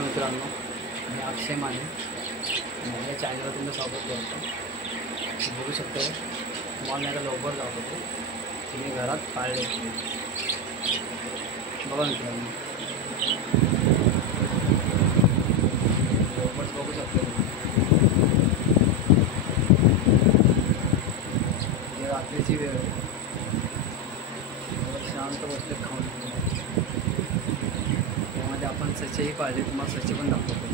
मित्रांनो, मी अक्षय माने माझ्या चॅनलवर तुमचं स्वागत करतो. बघू शकतो तुम्हाला नाही का लवकर जात होतो तुम्ही घरात पाळले बघा मित्रांनो, लवकर बघू शकतो. म्हणजे रात्रीची वेळ शांत बसले खाऊन. त्यामध्ये आपण सच्चेही पाळले, तुम्हाला सच्चे पण दाखवतो.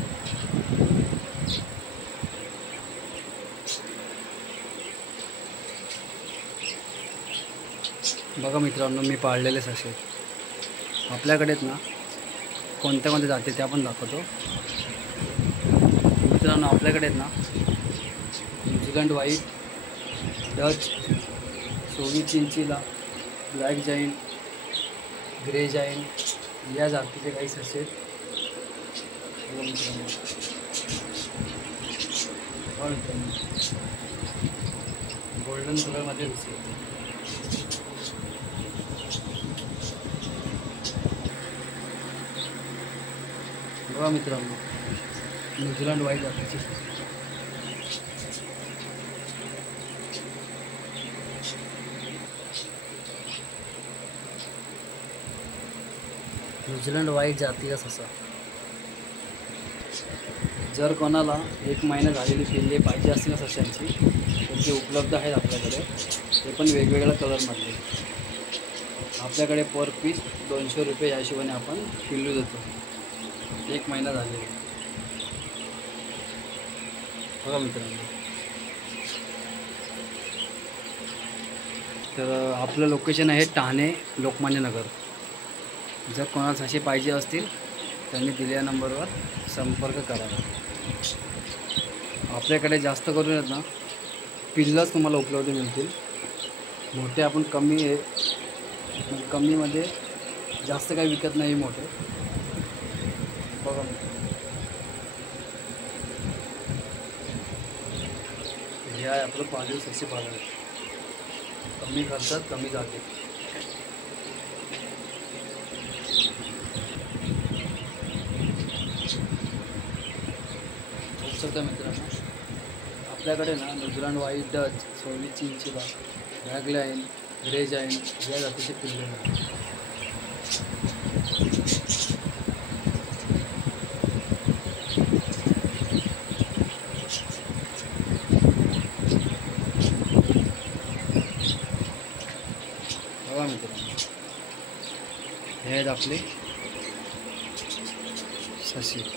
बघा मित्रांनो, मी पाळलेले ससे आपल्याकडेच ना कोणत्या कोणत्या जाते ते आपण दाखवतो. मित्रांनो, आपल्याकडे आहेत ना New Zealand white, Dutch, Soviet chinchilla, black giant, grey giant या जातीचे काही ससे आहेत. गोल्डन कलरमध्ये दिसते. बघा मित्रांनो, न्यूझीलंड व्हाईट जातीची न्यूझीलंड व्हाईट जातीचा ससा. जर कोणाला 1 महिना झालेली पिल्ले पाहिजे असतील ना सशांची तर ते उपलब्ध आहेत आपल्याकडे. ते पण वेगवेगळ्या कलरमधले. आपल्याकडे पर पीस 200 रुपये या हिशोबाने आपण पिल्लू देतो. 1 महिना झालेला. बघा मित्रांनो, तर आपलं लोकेशन आहे ठाणे लोकमान्य नगर. जर कोणाला ससे पाहिजे असतील त्यांनी दिलेल्या नंबरवर संपर्क करावा. आपल्याकडे जास्त करून आहेत ना पिल्लंच तुम्हाला उपलब्ध मिळतील. मोठे आपण कमी आहे, कमीमध्ये जास्त काही विकत नाही मोठे. बघा हे आहे आपलं पाळीव ससे पालन. कमी खर्चात कमी जाते. शकता मित्रांनो, आपल्याकडे ना New Zealand white, Dutch, Soviet chinchilla, black line, grey giant या जातीचे पिल्ले मिळतात. बघा मित्रांनो, हे आहेत आपले ससे.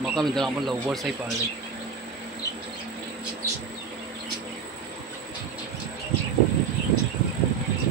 बघा मित्रांनो, आपण लवबर्ड्सही पाळले.